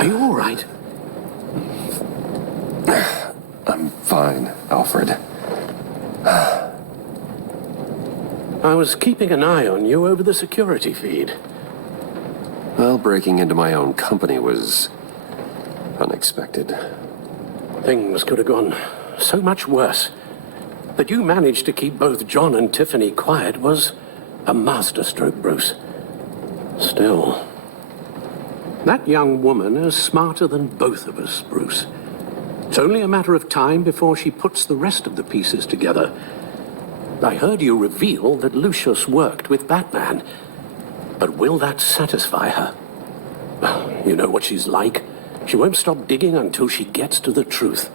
Are you all right? I'm fine, Alfred. I was keeping an eye on you over the security feed. Well, breaking into my own company was unexpected. Things could have gone so much worse. That you managed to keep both John and Tiffany quiet was a masterstroke, Bruce. Still, that young woman is smarter than both of us, Bruce. It's only a matter of time before she puts the rest of the pieces together. I heard you reveal that Lucius worked with Batman. But will that satisfy her? You know what she's like. She won't stop digging until she gets to the truth.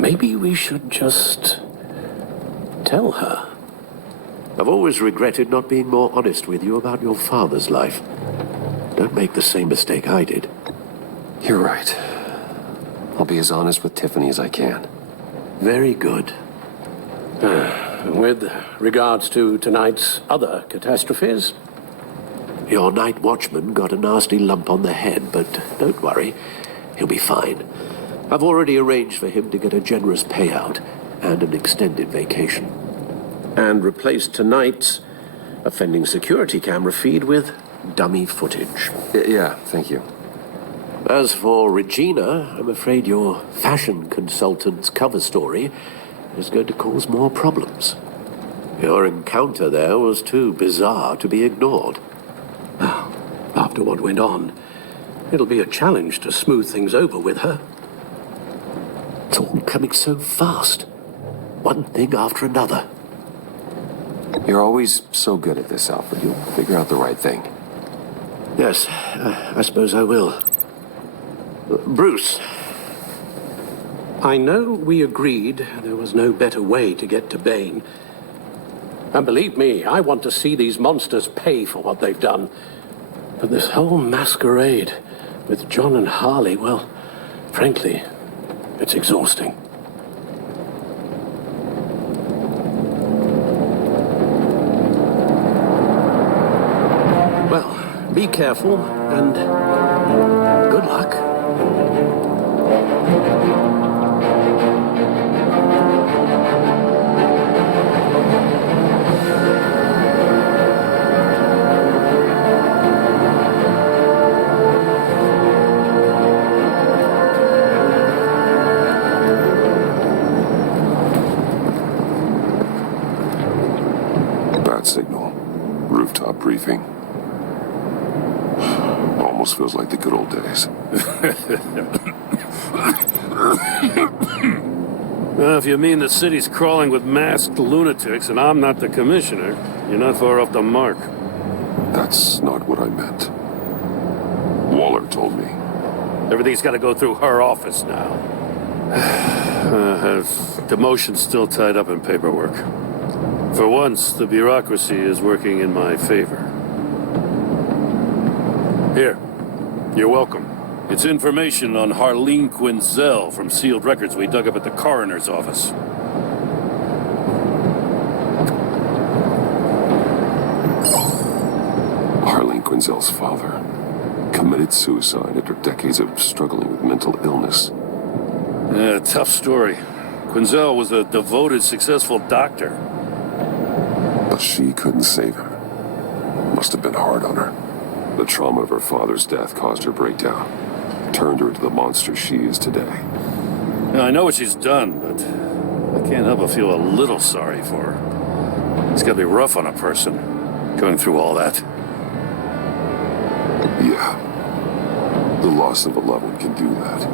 Maybe we should just tell her. I've always regretted not being more honest with you about your father's life. Don't make the same mistake I did. You're right. I'll be as honest with Tiffany as I can. Very good. With regards to tonight's other catastrophes? Your night watchman got a nasty lump on the head, but don't worry. He'll be fine. I've already arranged for him to get a generous payout and an extended vacation. And replaced tonight's offending security camera feed with dummy footage. Yeah, thank you. As for Regina, I'm afraid your fashion consultant's cover story is going to cause more problems. Your encounter there was too bizarre to be ignored. After what went on, it'll be a challenge to smooth things over with her. It's all coming so fast. One thing after another. You're always so good at this, Alfred. You'll figure out the right thing. Yes, I suppose I will. Bruce. I know we agreed there was no better way to get to Bane. And believe me, I want to see these monsters pay for what they've done. But this whole masquerade with John and Harley, well, frankly, it's exhausting. Well, be careful and good luck. Signal. Rooftop briefing. Almost feels like the good old days. Well, if you mean the city's crawling with masked lunatics and I'm not the commissioner, you're not far off the mark. That's not what I meant. Waller told me. Everything's got to go through her office now. Demotion's still tied up in paperwork. For once, the bureaucracy is working in my favor. Here, you're welcome. It's information on Harleen Quinzel from sealed records we dug up at the coroner's office. Harleen Quinzel's father committed suicide after decades of struggling with mental illness. Yeah, tough story. Quinzel was a devoted, successful doctor. But she couldn't save him. Must have been hard on her. The trauma of her father's death caused her breakdown. Turned her into the monster she is today. Now, I know what she's done, but I can't help but feel a little sorry for her. It's gotta be rough on a person, going through all that. Yeah. The loss of a loved one can do that.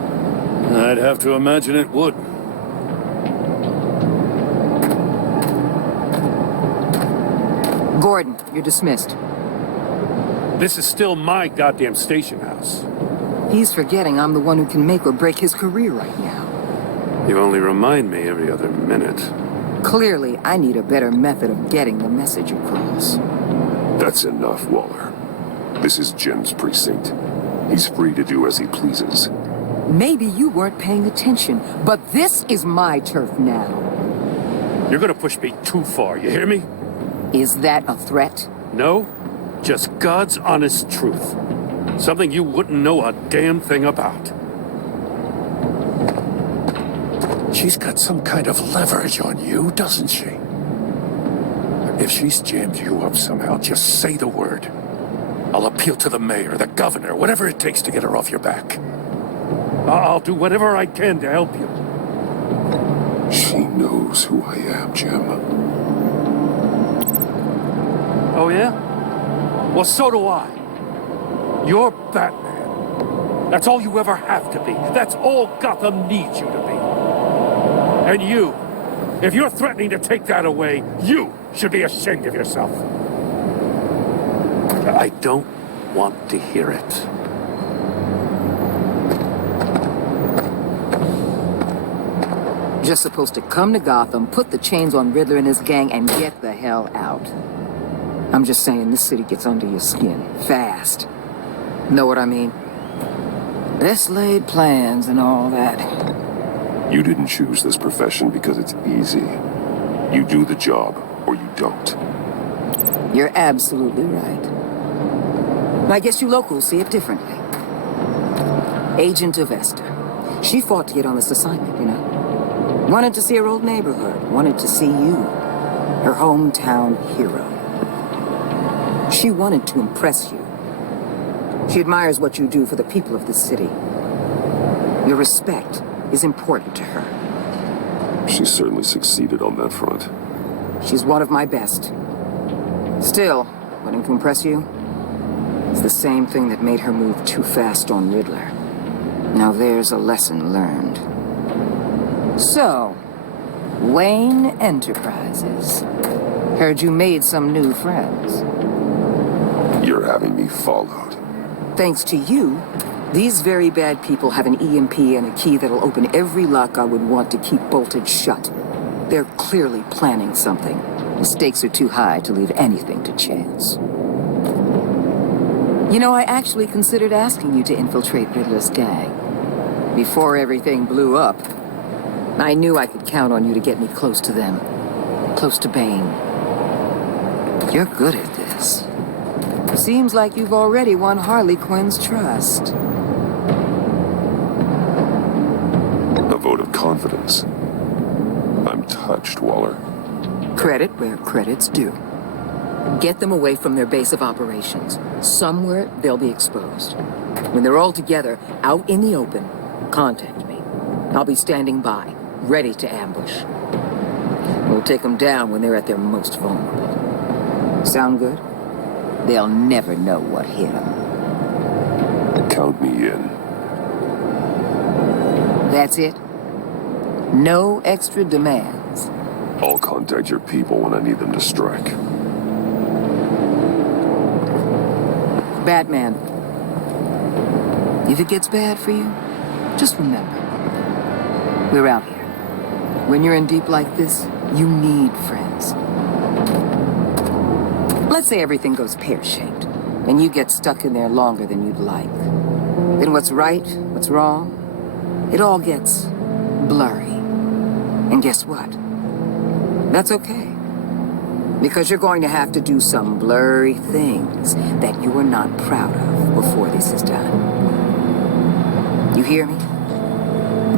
I'd have to imagine it would. Gordon, you're dismissed. This is still my goddamn station house. He's forgetting I'm the one who can make or break his career right now. You only remind me every other minute. Clearly, I need a better method of getting the message across. That's enough, Waller. This is Jim's precinct. He's free to do as he pleases. Maybe you weren't paying attention, but this is my turf now. You're gonna push me too far, you hear me? Is that a threat? No, just God's honest truth. Something you wouldn't know a damn thing about. She's got some kind of leverage on you, doesn't she? If she's jammed you up somehow, just say the word. I'll appeal to the mayor, the governor, whatever it takes to get her off your back. I'll do whatever I can to help you. She knows who I am, Jim. Oh, yeah? Well, so do I. You're Batman. That's all you ever have to be. That's all Gotham needs you to be. And you, if you're threatening to take that away, you should be ashamed of yourself. I don't want to hear it. Just supposed to come to Gotham, put the chains on Riddler and his gang, and get the hell out. I'm just saying, this city gets under your skin fast. Know what I mean? Best laid plans and all that. You didn't choose this profession because it's easy. You do the job, or you don't. You're absolutely right. I guess you locals see it differently. Agent of Esther. She fought to get on this assignment, you know? Wanted to see her old neighborhood. Wanted to see you. Her hometown hero. She wanted to impress you. She admires what you do for the people of this city. Your respect is important to her. She certainly succeeded on that front. She's one of my best. Still, wanting to impress you is the same thing that made her move too fast on Riddler. Now there's a lesson learned. So, Wayne Enterprises. Heard you made some new friends. You're having me followed. Thanks to you, these very bad people have an EMP and a key that'll open every lock I would want to keep bolted shut. They're clearly planning something. The stakes are too high to leave anything to chance. You know, I actually considered asking you to infiltrate Riddler's gang. Before everything blew up, I knew I could count on you to get me close to them. Close to Bane. You're good at this. Seems like you've already won Harley Quinn's trust. A vote of confidence. I'm touched, Waller. Credit where credit's due. Get them away from their base of operations. Somewhere they'll be exposed. When they're all together, out in the open, contact me. I'll be standing by, ready to ambush. We'll take them down when they're at their most vulnerable. Sound good? They'll never know what hit them. Count me in. That's it? No extra demands. I'll contact your people when I need them to strike. Batman. If it gets bad for you, just remember, we're out here. When you're in deep like this, you need friends. Let's say everything goes pear-shaped, and you get stuck in there longer than you'd like. Then what's right, what's wrong, it all gets blurry. And guess what? That's okay. Because you're going to have to do some blurry things that you are not proud of before this is done. You hear me?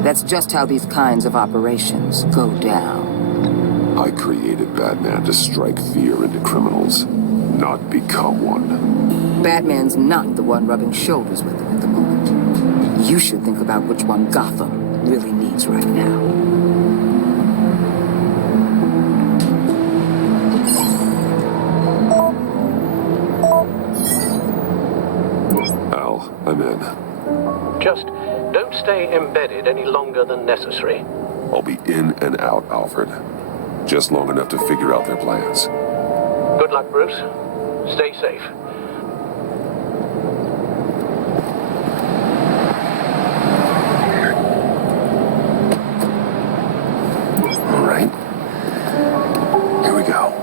That's just how these kinds of operations go down. I created Batman to strike fear into criminals, not become one. Batman's not the one rubbing shoulders with them at the moment. You should think about which one Gotham really needs right now. Al, I'm in. Just don't stay embedded any longer than necessary. I'll be in and out, Alfred. Just long enough to figure out their plans. Good luck, Bruce. Stay safe. All right. Here we go.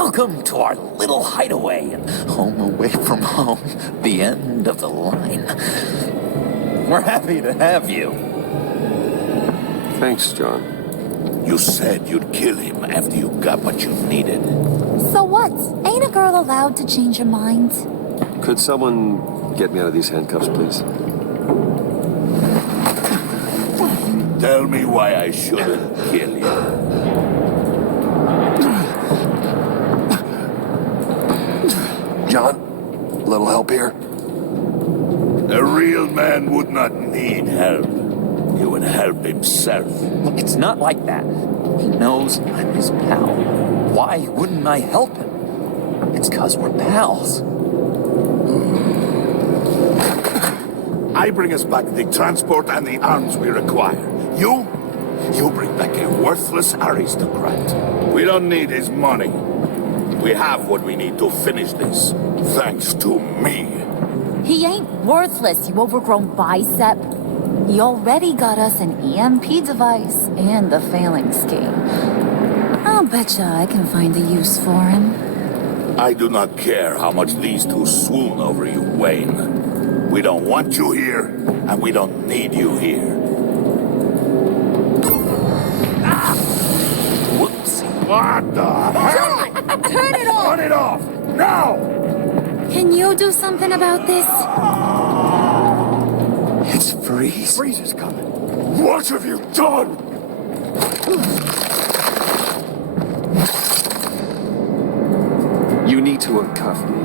Welcome to our little hideaway. Home away from home. The end of the line. We're happy to have you. Thanks, John. You said you'd kill him after you got what you needed. So what? Ain't a girl allowed to change her mind? Could someone get me out of these handcuffs, please? Tell me why I shouldn't kill you. John, a little help here? A real man would not need help. He would help himself. Look, it's not like that. He knows I'm his pal. Why wouldn't I help him? It's 'cause we're pals. I bring us back the transport and the arms we require. You bring back a worthless aristocrat. We don't need his money. We have what we need to finish this, thanks to me. He ain't worthless, you overgrown bicep. He already got us an EMP device and the phalanx key. I'll betcha I can find a use for him. I do not care how much these two swoon over you, Wayne. We don't want you here, and we don't need you here. Ah! Whoops! What the hell? John! Turn it off! Turn it off! Now! Can you do something about this? It's Freeze. Freeze is coming. What have you done? You need to uncuff me.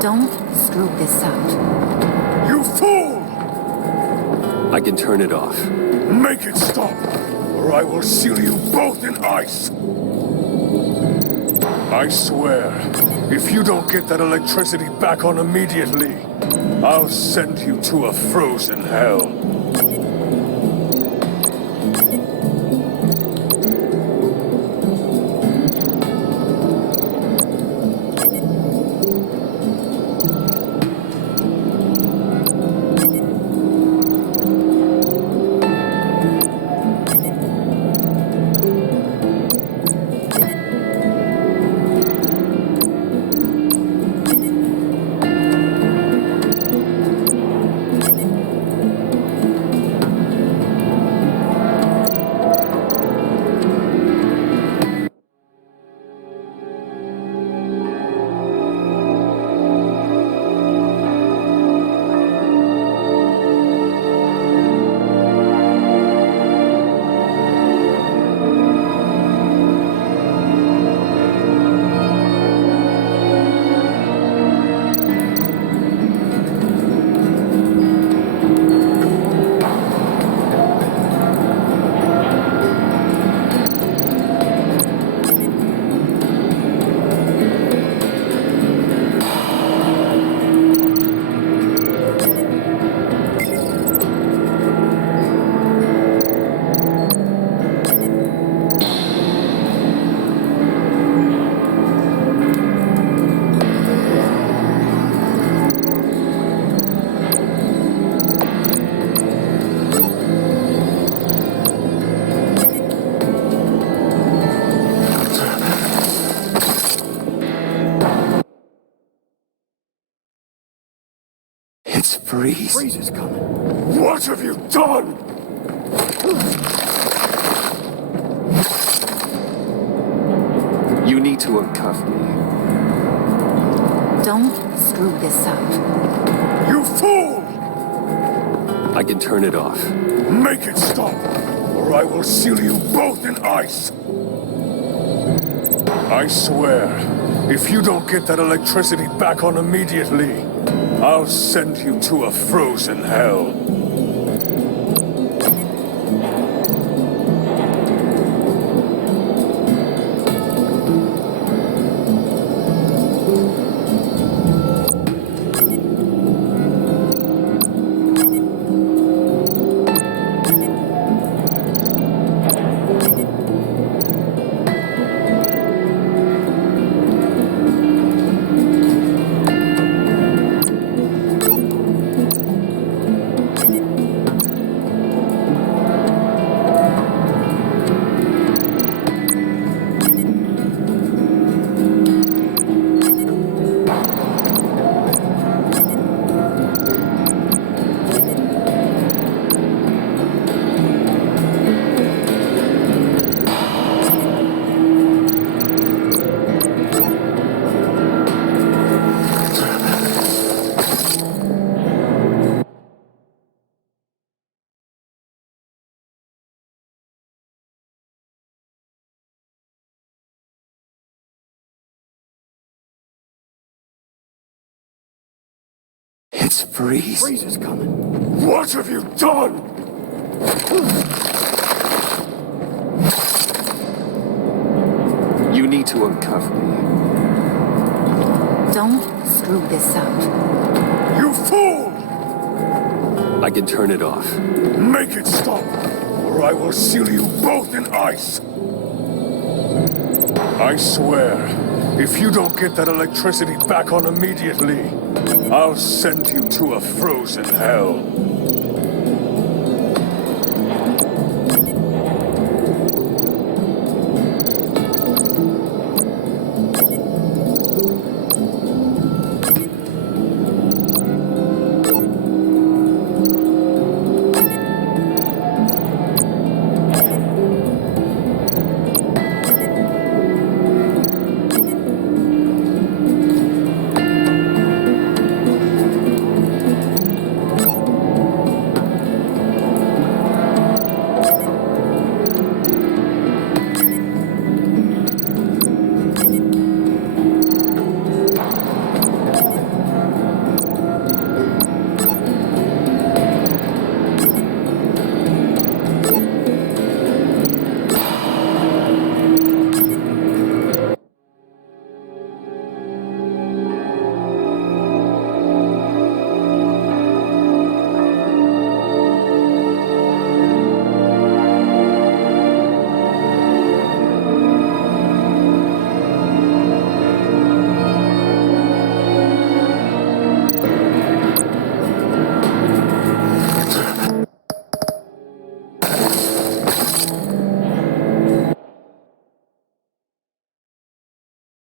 Don't screw this up. You fool! I can turn it off. Make it stop, or I will seal you both in ice. I swear, if you don't get that electricity back on immediately, I'll send you to a frozen hell. Freeze. Freeze is coming. What have you done? You need to uncuff me. Don't screw this up. You fool! I can turn it off. Make it stop, or I will seal you both in ice. I swear, if you don't get that electricity back on immediately, I'll send you to a frozen hell. It's Freeze. Freeze is coming. What have you done? You need to uncuff me. Don't screw this up. You fool! I can turn it off. Make it stop, or I will seal you both in ice. I swear, if you don't get that electricity back on immediately, I'll send you to a frozen hell.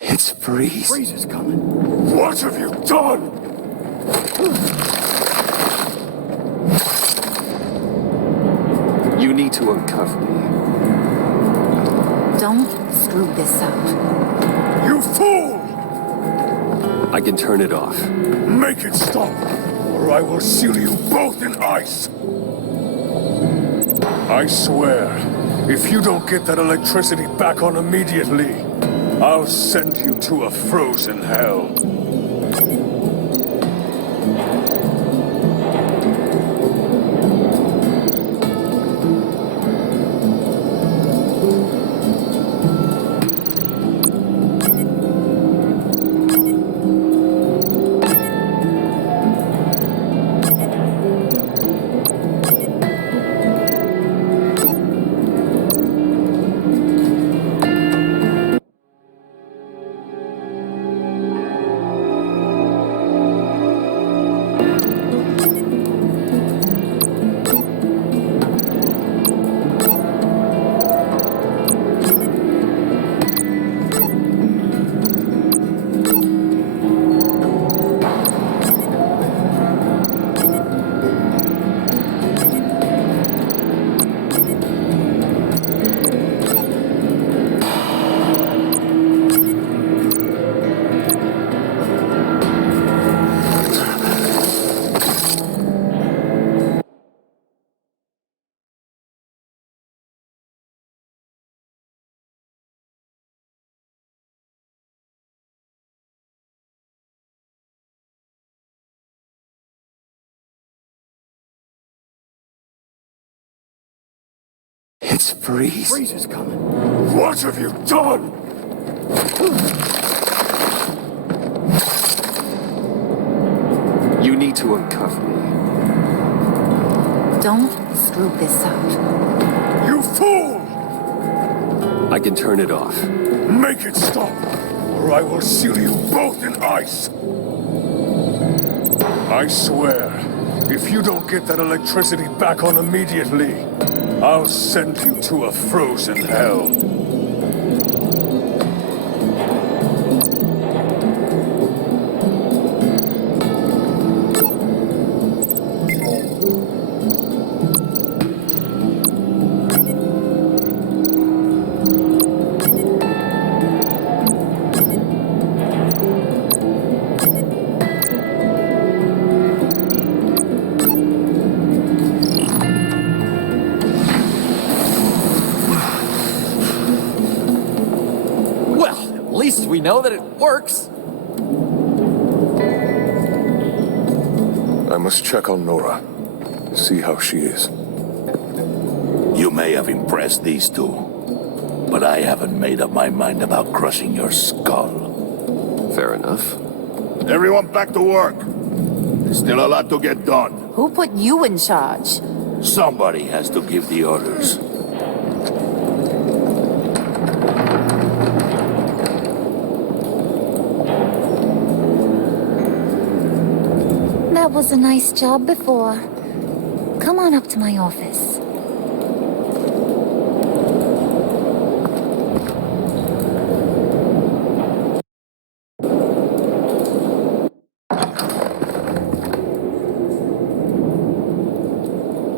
It's Freeze. Freeze is coming. What have you done? You need to uncuff me. Don't screw this up. You fool! I can turn it off. Make it stop, or I will seal you both in ice. I swear, if you don't get that electricity back on immediately, I'll send you to a frozen hell. It's Freeze. Freeze is coming. What have you done? You need to uncuff me. Don't screw this up. You fool! I can turn it off. Make it stop, or I will seal you both in ice. I swear, if you don't get that electricity back on immediately, I'll send you to a frozen hell. We know that it works. must check on Nora. See how she is. You may have impressed these two, but I haven't made up my mind about crushing your skull. Fair enough. Everyone back to work. There's still a lot to get done. Who put you in charge? Somebody has to give the orders. That was a nice job before. Come on up to my office.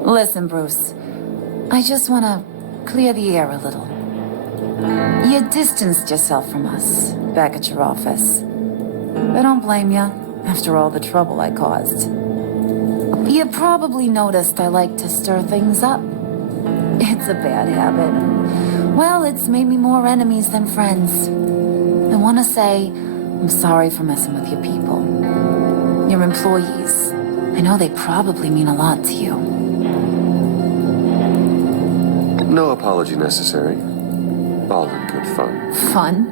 Listen, Bruce. I just want to clear the air a little. You distanced yourself from us back at your office. I don't blame you, after all the trouble I caused. You probably noticed I like to stir things up. It's a bad habit. Well, it's made me more enemies than friends. I want to say I'm sorry for messing with your people. Your employees. I know they probably mean a lot to you. No apology necessary. All in good fun. Fun?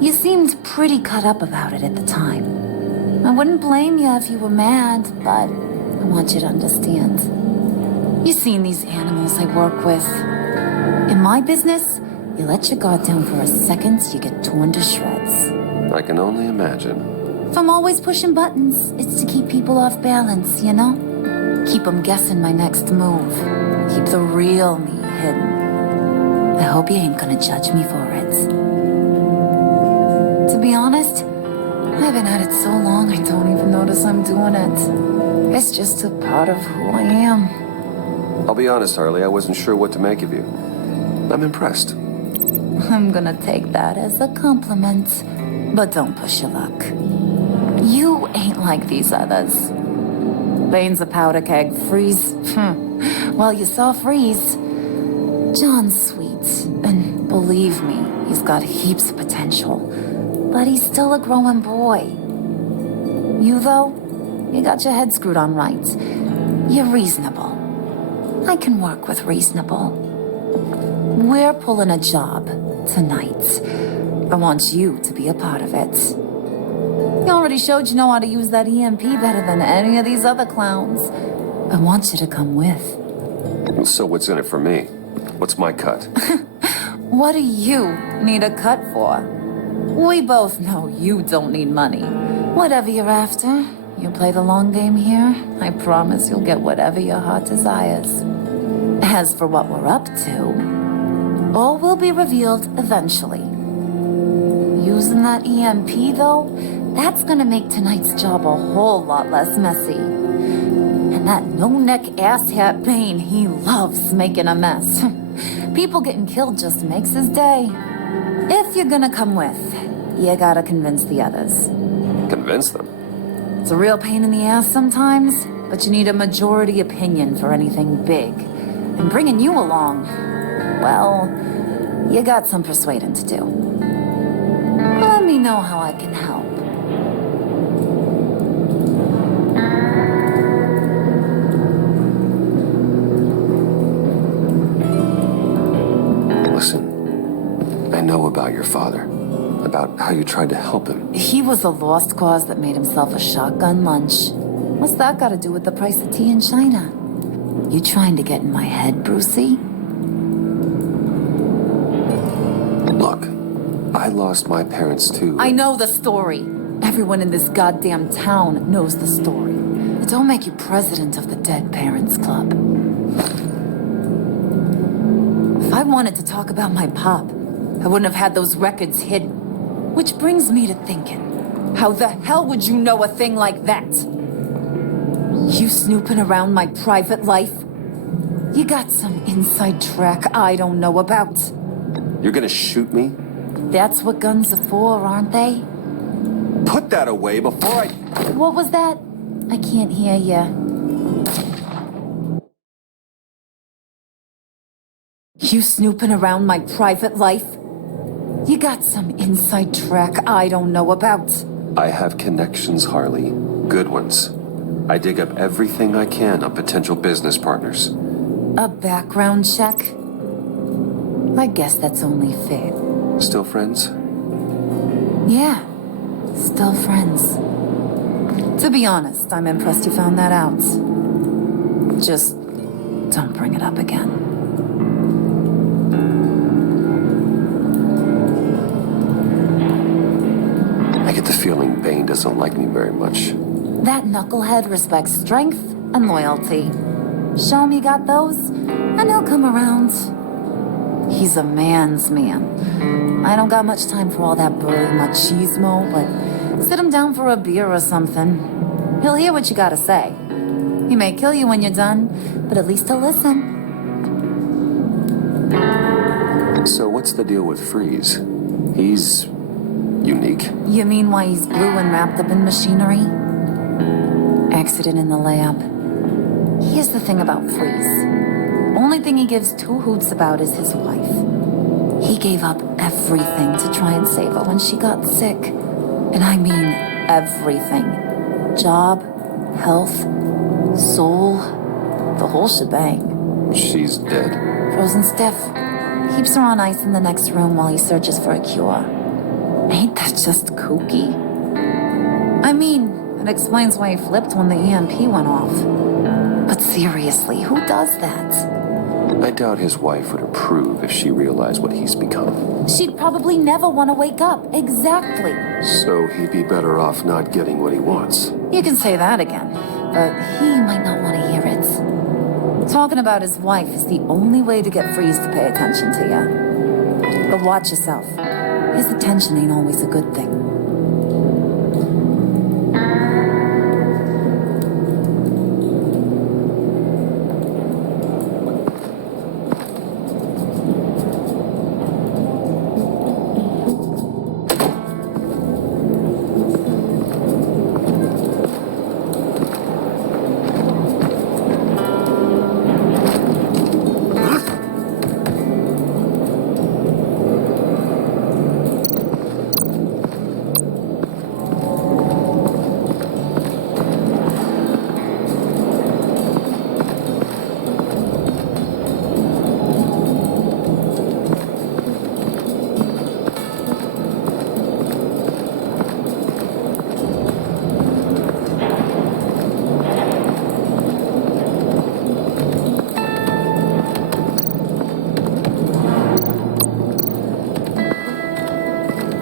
You seemed pretty cut up about it at the time. I wouldn't blame you if you were mad, but I want you to understand. You've seen these animals I work with. In my business, you let your guard down for a second, you get torn to shreds. I can only imagine. If I'm always pushing buttons, it's to keep people off balance, you know? Keep them guessing my next move. Keep the real me hidden. I hope you ain't gonna judge me for it. To be honest, I've been at it so long I don't even notice I'm doing it. It's just a part of who I am. I'll be honest, Harley, I wasn't sure what to make of you. I'm impressed. I'm gonna take that as a compliment. But don't push your luck. You ain't like these others. Bane's a powder keg. Freeze. Well, you saw Freeze. John's sweet, and believe me, he's got heaps of potential. But he's still a growing boy. You, though, you got your head screwed on right. You're reasonable. I can work with reasonable. We're pulling a job tonight. I want you to be a part of it. You already showed you know how to use that EMP better than any of these other clowns. I want you to come with. So what's in it for me? What's my cut? What do you need a cut for? We both know you don't need money. Whatever you're after, you play the long game here, I promise you'll get whatever your heart desires. As for what we're up to, all will be revealed eventually. Using that EMP, though, that's gonna make tonight's job a whole lot less messy. And that no-neck asshat Bane, he loves making a mess. People getting killed just makes his day. If you're gonna come with, you gotta convince the others. Convince them? It's a real pain in the ass sometimes, but you need a majority opinion for anything big. And bringing you along, well, you got some persuading to do. Let me know how I can help. Listen, I know about your father, about how you tried to help him. He was a lost cause that made himself a shotgun lunch. What's that got to do with the price of tea in China? You trying to get in my head, Brucey? Look, I lost my parents too. I know the story. Everyone in this goddamn town knows the story. It don't make you president of the Dead Parents Club. If I wanted to talk about my pop, I wouldn't have had those records hidden. Which brings me to thinking, how the hell would you know a thing like that? You snooping around my private life? You got some inside track I don't know about. You're gonna shoot me? That's what guns are for, aren't they? Put that away before I... What was that? I can't hear you. You snooping around my private life? You got some inside track I don't know about. I have connections, Harley. Good ones. I dig up everything I can on potential business partners. A background check? I guess that's only fair. Still friends? Yeah, still friends. To be honest, I'm impressed you found that out. Just don't bring it up again. I get the feeling Bane doesn't like me very much. That knucklehead respects strength and loyalty. Show me got those, and he'll come around. He's a man's man. I don't got much time for all that burly machismo, but sit him down for a beer or something. He'll hear what you gotta say. He may kill you when you're done, but at least he'll listen. So what's the deal with Freeze? He's unique. You mean why he's blue and wrapped up in machinery? Accident in the lab. Here's the thing about Freeze. Only thing he gives two hoots about is his wife. He gave up everything to try and save her when she got sick. And I mean everything. Job, health, soul, the whole shebang. She's dead. Frozen stiff. Keeps her on ice in the next room while he searches for a cure. Ain't that just kooky? I mean, it explains why he flipped when the EMP went off. But seriously, who does that? I doubt his wife would approve if she realized what he's become. She'd probably never want to wake up. Exactly. So he'd be better off not getting what he wants. You can say that again, but he might not want to hear it. Talking about his wife is the only way to get Freeze to pay attention to you. But watch yourself. His attention ain't always a good thing.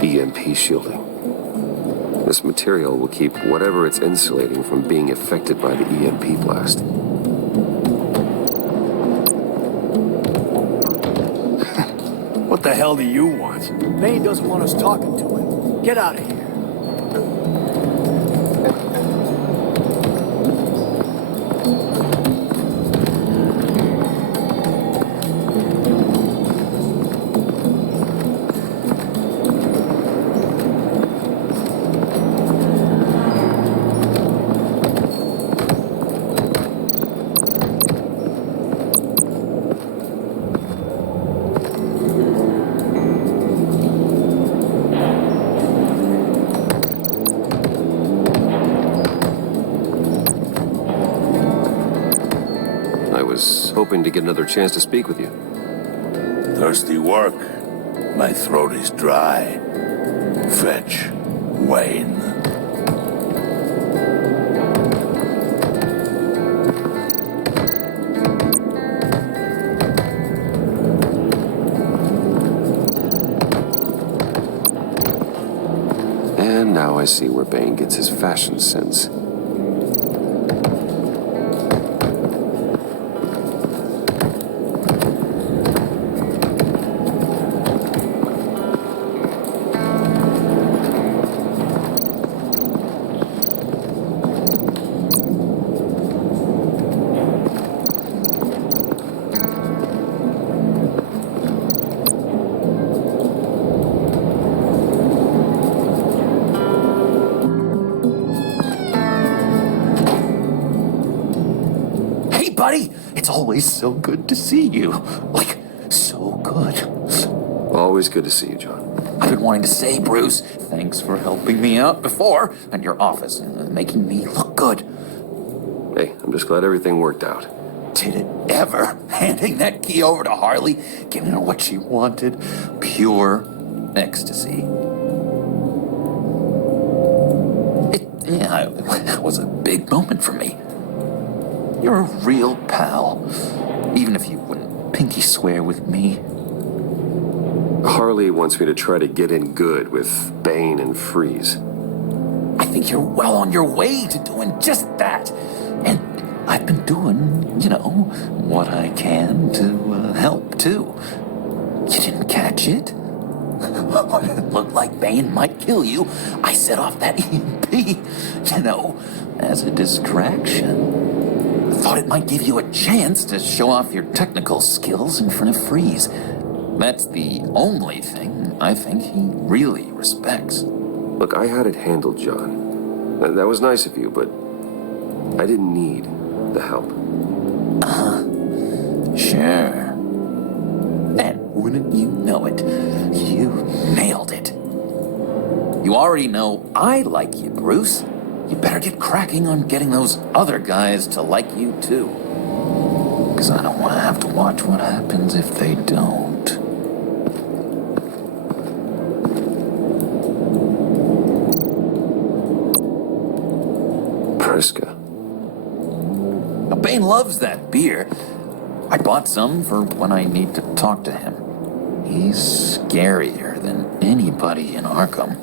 EMP shielding. This material will keep whatever it's insulating from being affected by the EMP blast. What the hell do you want? Bane doesn't want us talking to him. Get out of here. Hoping to get another chance to speak with you. Thirsty work. My throat is dry. Fetch Wayne. And now I see where Bane gets his fashion sense. Buddy, it's always so good to see you. Like, so good. Always good to see you, John. I've been wanting to say, Bruce, thanks for helping me out before, and your office, and making me look good. Hey, I'm just glad everything worked out. Did it ever? Handing that key over to Harley, giving her what she wanted. Pure ecstasy. It was a big moment for me. You're a real pal, even if you wouldn't pinky swear with me. Harley wants me to try to get in good with Bane and Freeze. I think you're well on your way to doing just that. And I've been doing, what I can to help, too. You didn't catch it? When it looked like Bane might kill you, I set off that EMP, as a distraction. I thought it might give you a chance to show off your technical skills in front of Freeze. That's the only thing I think he really respects. Look, I had it handled, John. That was nice of you, but I didn't need the help. Sure. And wouldn't you know it, you nailed it. You already know I like you, Bruce. You better get cracking on getting those other guys to like you, too. Because I don't want to have to watch what happens if they don't. Priska. Now, Bane loves that beer. I bought some for when I need to talk to him. He's scarier than anybody in Arkham.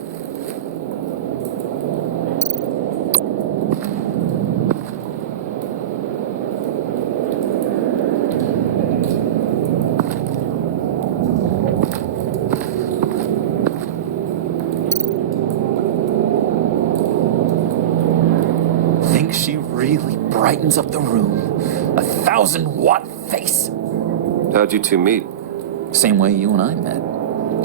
Think she really brightens up the room? 1,000-watt face. How'd you two meet? Same way you and I met.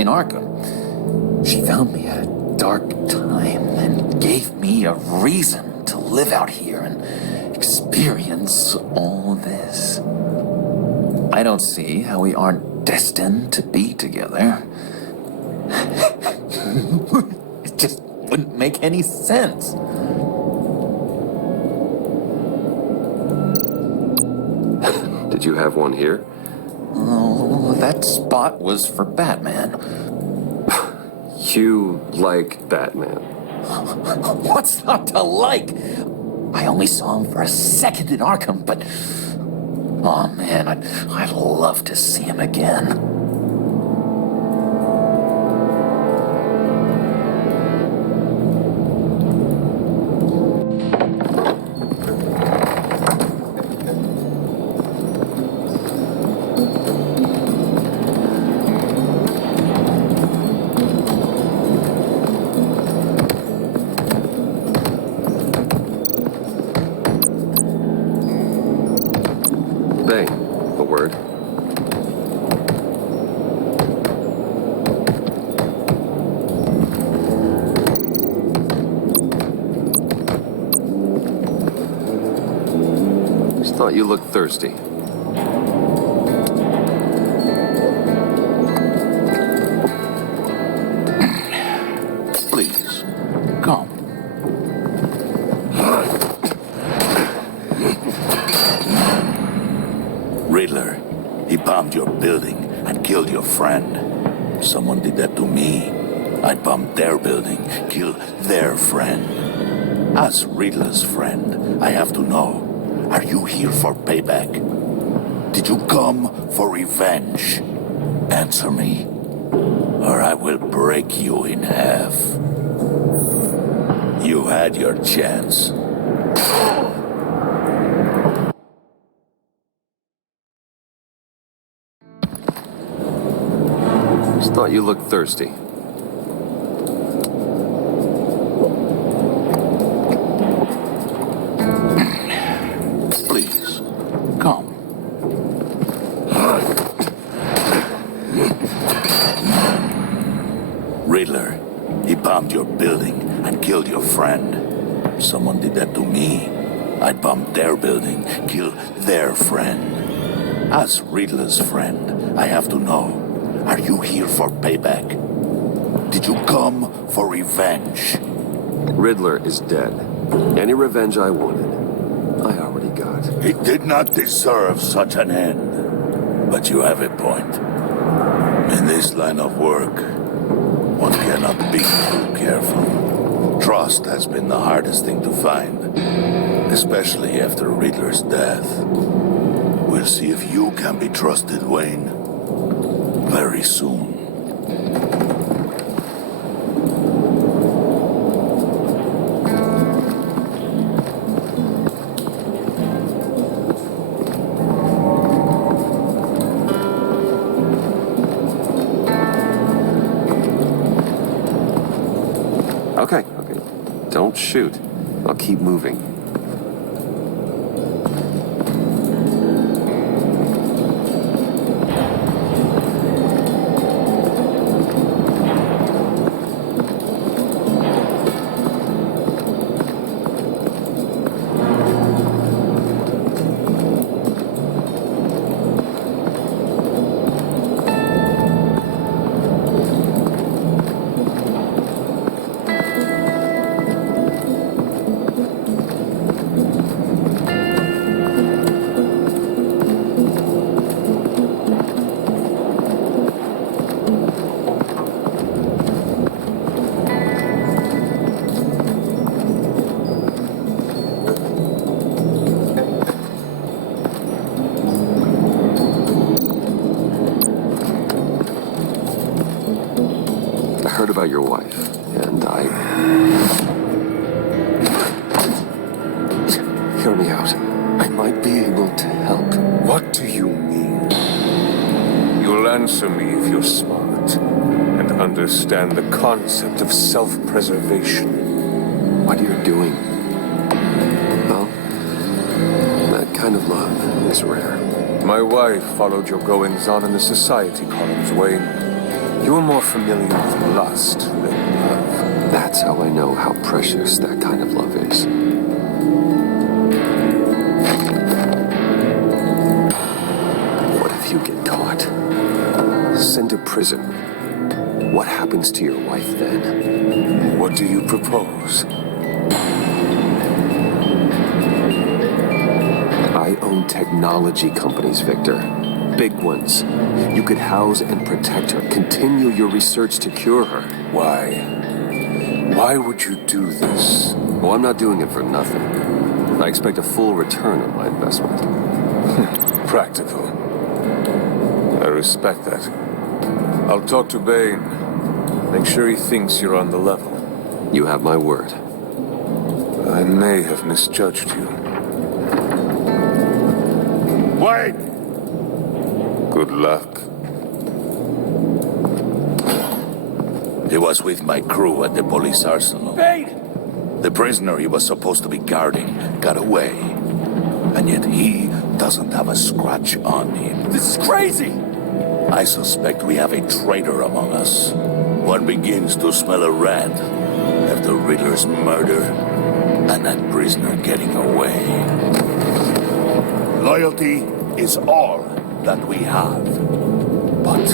In Arkham. She found me at a dark time and gave me a reason to live out here and experience all this. I don't see how we aren't destined to be together. It just wouldn't make any sense. Did you have one here? Oh, that spot was for Batman. You like Batman? What's not to like? I only saw him for a second in Arkham, but... Oh, man, I'd love to see him again. Bane, a word. Just thought you looked thirsty. Please, come. Riddler, he bombed your building and killed your friend. Someone did that to me. I bombed their building, killed their friend. As Riddler's friend, I have to know, are you here for payback? Did you come for revenge? Answer me, or I will break you in half. You had your chance. Just thought you looked thirsty. Please, come. Riddler, he bombed your building and killed your friend. Someone did that to me. I bombed their building, killed their friend. As Riddler's friend, I have to know, are you here for payback? Did you come for revenge? Riddler is dead. Any revenge I wanted I already got. He did not deserve such an end. But you have a point. In this line of work, one cannot be too careful. Trust has been the hardest thing to find, especially after Riddler's death. We'll see if you can be trusted, Wayne. Very soon. Okay. Don't shoot. I'll keep moving. About your wife, and hear me out. I might be able to help. What do you mean? You'll answer me if you're smart and understand the concept of self-preservation. What you're doing? Well, that kind of love is rare. My wife followed your goings-on in the society columns, Wayne. You are more familiar with lust than love. That's how I know how precious that kind of love is. What if you get caught? Sent to prison. What happens to your wife then? What do you propose? I own technology companies, Victor. Big ones. You could house and protect her. Continue your research to cure her. Why? Why would you do this? Well, I'm not doing it for nothing. I expect a full return on my investment. Practical. I respect that. I'll talk to Bane. Make sure he thinks you're on the level. You have my word. I may have misjudged you. Wait! Good luck. He was with my crew at the police arsenal. Bane! The prisoner he was supposed to be guarding got away. And yet he doesn't have a scratch on him. This is crazy! I suspect we have a traitor among us. One begins to smell a rat after Riddler's murder and that prisoner getting away. Loyalty is all that we have. But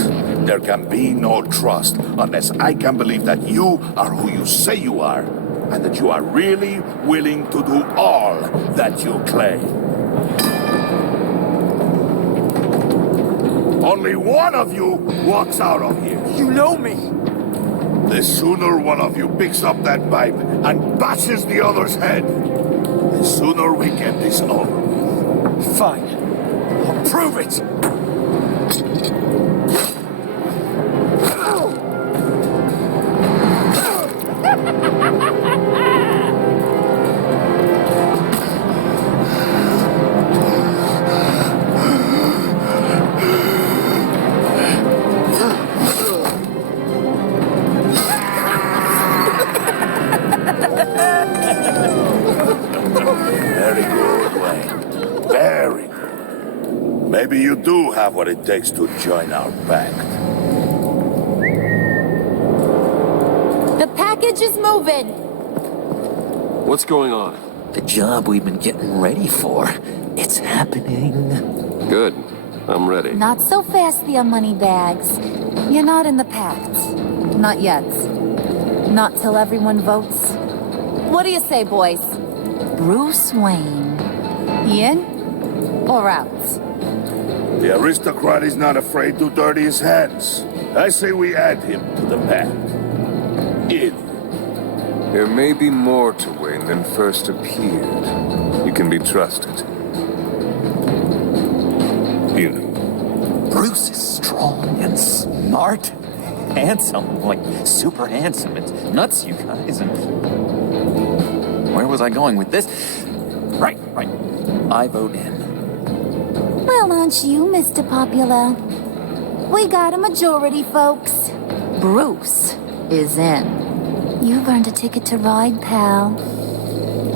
there can be no trust unless I can believe that you are who you say you are, and that you are really willing to do all that you claim. Only one of you walks out of here. You know me! The sooner one of you picks up that pipe and bashes the other's head, the sooner we get this over. Fine. I'll prove it! Very good, Wayne. Very good. Maybe you do have what it takes to join our pact. The package is moving. What's going on? The job we've been getting ready for. It's happening. Good. I'm ready. Not so fast, the money bags. You're not in the pact. Not yet. Not till everyone votes. What do you say, boys? Bruce Wayne, In or out? The aristocrat is not afraid to dirty his hands. I say we add him to the pack. In. There may be more to Wayne than first appeared. You can be trusted. In. Bruce is strong and smart, handsome, like super handsome. It's nuts, you guys. And where was I going with this? Right. I vote in. Well, aren't you, Mr. Popular? We got a majority, folks. Bruce is in. You've earned a ticket to ride, pal.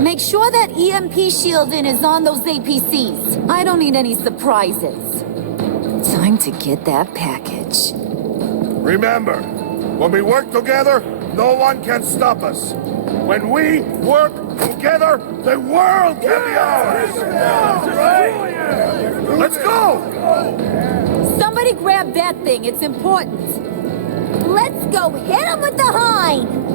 Make sure that EMP shielding is on those APCs. I don't need any surprises. Time to get that package. Remember, when we work together, no one can stop us. When we work together, the world can be ours. Let's go! Somebody grab that thing. It's important. Let's go hit him with the hind.